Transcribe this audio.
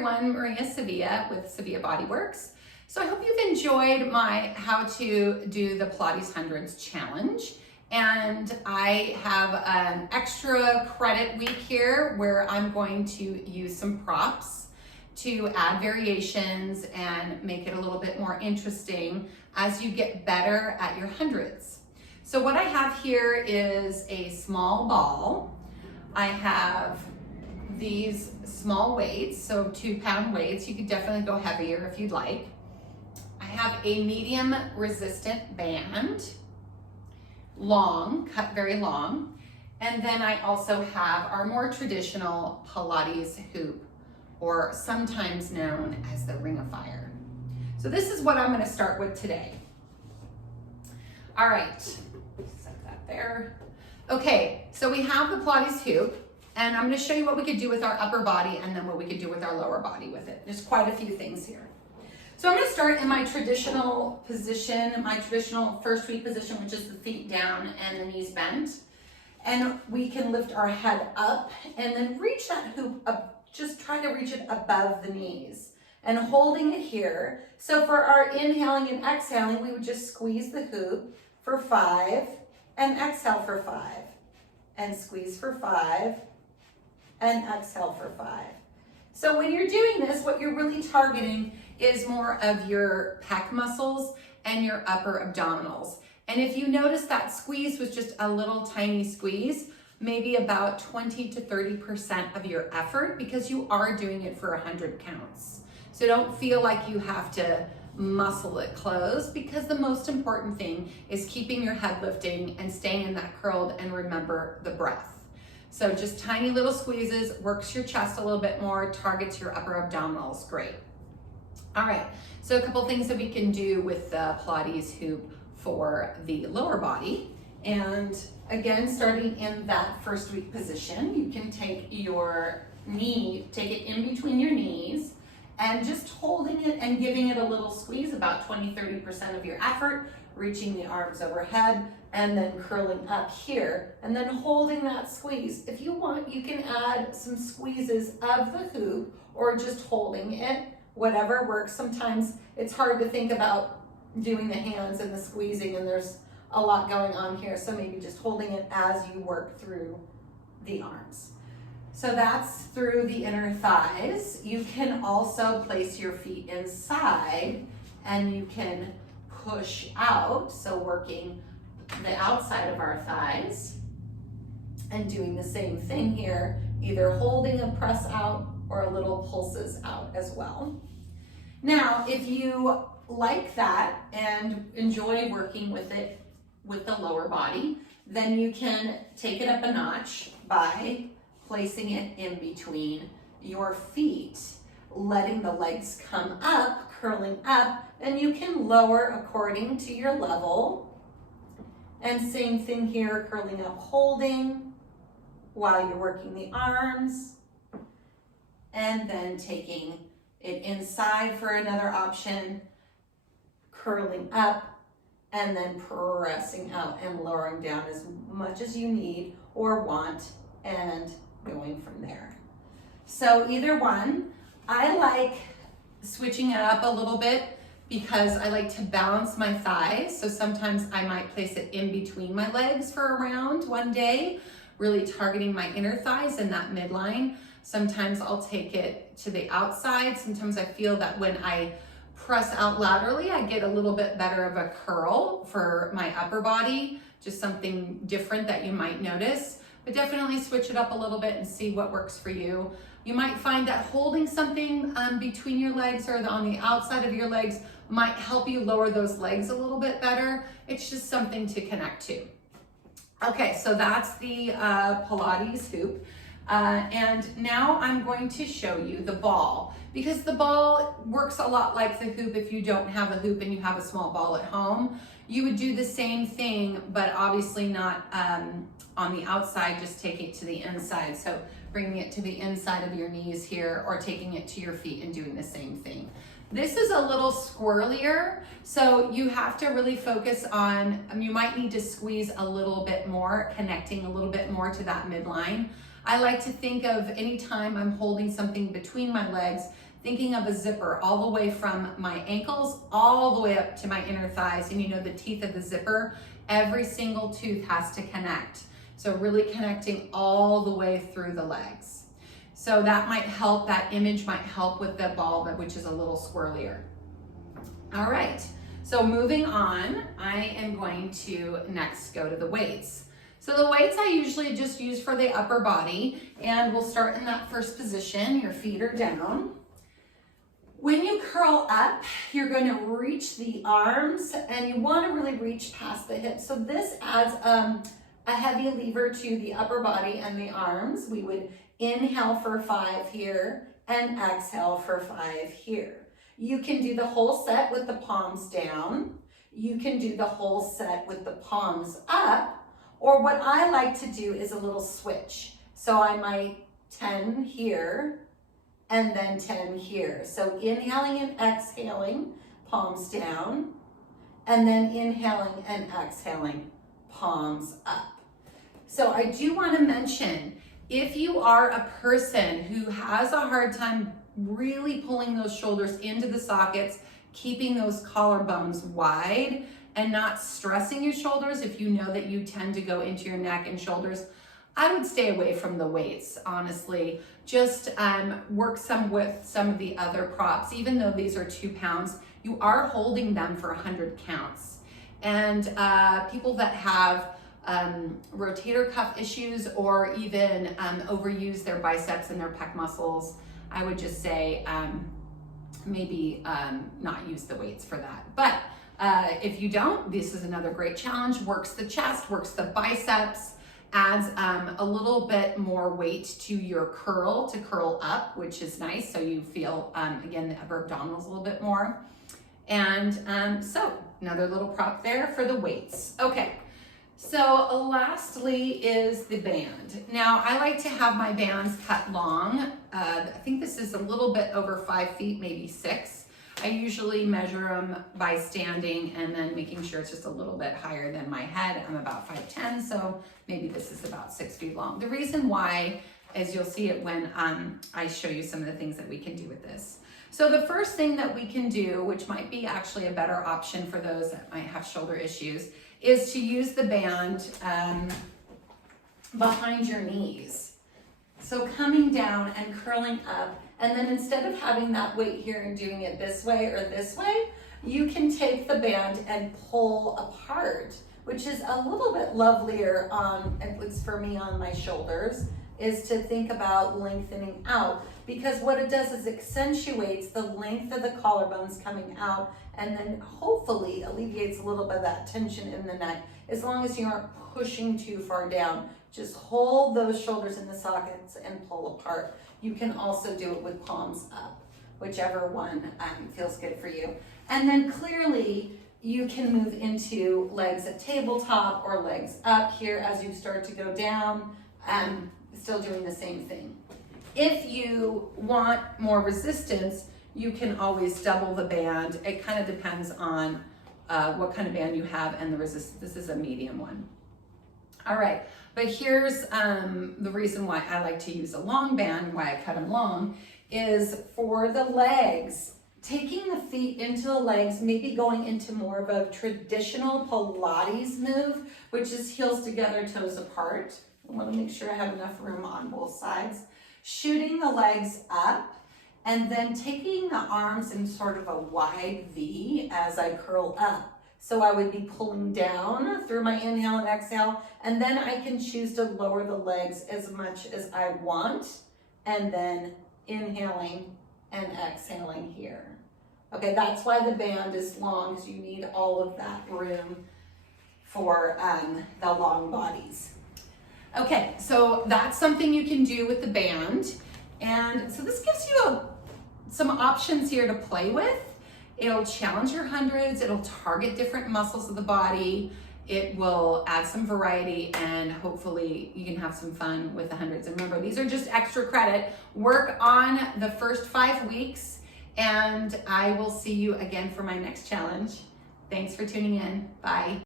everyone, Maria Sevilla with Sevilla Bodyworks. So I hope you've enjoyed my how to do the Pilates Hundreds challenge. And I have an extra credit week here where I'm going to use some props to add variations and make it a little bit more interesting as you get better at your hundreds. So what I have here is a small ball. I have these small weights, so 2-pound weights. You could definitely go heavier if you'd like. I have a medium resistant band, long, cut very long. And then I also have our more traditional Pilates hoop, or sometimes known as the Ring of Fire. So this is what I'm gonna start with today. All right, set that there. Okay, so we have the Pilates hoop, and I'm gonna show you what we could do with our upper body and then what we could do with our lower body with it. There's quite a few things here. So I'm gonna start in my traditional position, my traditional first week position, which is the feet down and the knees bent. And we can lift our head up and then reach that hoop up, just try to reach it above the knees and holding it here. So for our inhaling and exhaling, we would just squeeze the hoop for 5 and exhale for 5 and squeeze for 5 and exhale for 5. So when you're doing this, what you're really targeting is more of your pec muscles and your upper abdominals. And if you notice that squeeze was just a little tiny squeeze, maybe about 20 to 30% of your effort, because you are doing it for 100 counts. So don't feel like you have to muscle it closed, because the most important thing is keeping your head lifting and staying in that curled, and remember the breath. So just tiny little squeezes, works your chest a little bit more, targets your upper abdominals, great. All right, so a couple things that we can do with the Pilates hoop for the lower body. And again, starting in that first week position, you can take your knee, take it in between your knees, and just holding it and giving it a little squeeze, about 20-30% of your effort, reaching the arms overhead, and then curling up here, and then holding that squeeze. If you want, you can add some squeezes of the hoop or just holding it, whatever works. Sometimes it's hard to think about doing the hands and the squeezing, and there's a lot going on here, so maybe just holding it as you work through the arms. So that's through the inner thighs. You can also place your feet inside and you can push out, so working the outside of our thighs and doing the same thing here, either holding a press out or a little pulses out as well. Now, if you like that and enjoy working with it with the lower body, then you can take it up a notch by placing it in between your feet, letting the legs come up, curling up, and you can lower according to your level. And same thing here, curling up, holding while you're working the arms, and then taking it inside for another option, curling up, and then pressing out and lowering down as much as you need or want, and going from there. So either one. I like switching it up a little bit because I like to balance my thighs. So sometimes I might place it in between my legs for a round one day, really targeting my inner thighs and that midline. Sometimes I'll take it to the outside. Sometimes I feel that when I press out laterally, I get a little bit better of a curl for my upper body, just something different that you might notice. But definitely switch it up a little bit and see what works for you. You might find that holding something between your legs or on the outside of your legs might help you lower those legs a little bit better. It's just something to connect to. Okay, so that's the Pilates hoop. And now I'm going to show you the ball, because the ball works a lot like the hoop. If you don't have a hoop and you have a small ball at home, you would do the same thing, but obviously not on the outside, just take it to the inside. So bringing it to the inside of your knees here, or taking it to your feet and doing the same thing. This is a little squirrelier, so you have to really focus on, you might need to squeeze a little bit more, connecting a little bit more to that midline. I like to think of any time I'm holding something between my legs thinking of a zipper all the way from my ankles all the way up to my inner thighs. And you know the teeth of the zipper, every single tooth has to connect. So really connecting all the way through the legs. So that might help, that image might help with the ball, which is a little squirrelier. All right, so moving on, I am going to next go to the weights. So the weights I usually just use for the upper body, and we'll start in that first position. Your feet are down. When you curl up, you're going to reach the arms, and you want to really reach past the hips. So this adds a heavy lever to the upper body and the arms. We would inhale for 5 here and exhale for 5 here. You can do the whole set with the palms down. You can do the whole set with the palms up. Or what I like to do is a little switch. So I might 10 here and then 10 here. So inhaling and exhaling, palms down, and then inhaling and exhaling, palms up. So I do want to mention, if you are a person who has a hard time really pulling those shoulders into the sockets, keeping those collarbones wide, and not stressing your shoulders, if you know that you tend to go into your neck and shoulders, I would stay away from the weights, honestly. Just work with some of the other props. Even though these are 2 pounds, you are holding them for 100 counts. And people that have rotator cuff issues or even overuse their biceps and their pec muscles, I would just say maybe not use the weights for that. But if you don't, this is another great challenge. Works the chest, works the biceps, adds a little bit more weight to your curl to curl up, which is nice. So you feel, again, the upper abdominals a little bit more. And so another little prop there for the weights. Okay, so lastly is the band. Now I like to have my bands cut long. I think this is a little bit over 5 feet, maybe 6. I usually measure them by standing and then making sure it's just a little bit higher than my head. I'm about 5'10", so maybe this is about 6 feet long. The reason why, as you'll see it when I show you some of the things that we can do with this. So the first thing that we can do, which might be actually a better option for those that might have shoulder issues, is to use the band behind your knees. So coming down and curling up, and then instead of having that weight here and doing it this way or this way, you can take the band and pull apart, which is a little bit lovelier at least for me on my shoulders, is to think about lengthening out, because what it does is accentuates the length of the collarbones coming out, and then hopefully alleviates a little bit of that tension in the neck, as long as you aren't pushing too far down. Just hold those shoulders in the sockets and pull apart. You can also do it with palms up, whichever one feels good for you. And then clearly you can move into legs at tabletop or legs up here as you start to go down, still doing the same thing. If you want more resistance, you can always double the band. It kind of depends on what kind of band you have and the resistance. This is a medium one. All right, but here's the reason why I like to use a long band, why I cut them long, is for the legs. Taking the feet into the legs, maybe going into more of a traditional Pilates move, which is heels together, toes apart. I want to make sure I have enough room on both sides. Shooting the legs up, and then taking the arms in sort of a wide V as I curl up. So I would be pulling down through my inhale and exhale, and then I can choose to lower the legs as much as I want, and then inhaling and exhaling here. Okay, that's why the band is long, because you need all of that room for the long bodies. Okay, so that's something you can do with the band. And so this gives you some options here to play with. It'll challenge your hundreds, it'll target different muscles of the body, it will add some variety, and hopefully you can have some fun with the hundreds. And remember, these are just extra credit. Work on the first 5 weeks, and I will see you again for my next challenge. Thanks for tuning in. Bye.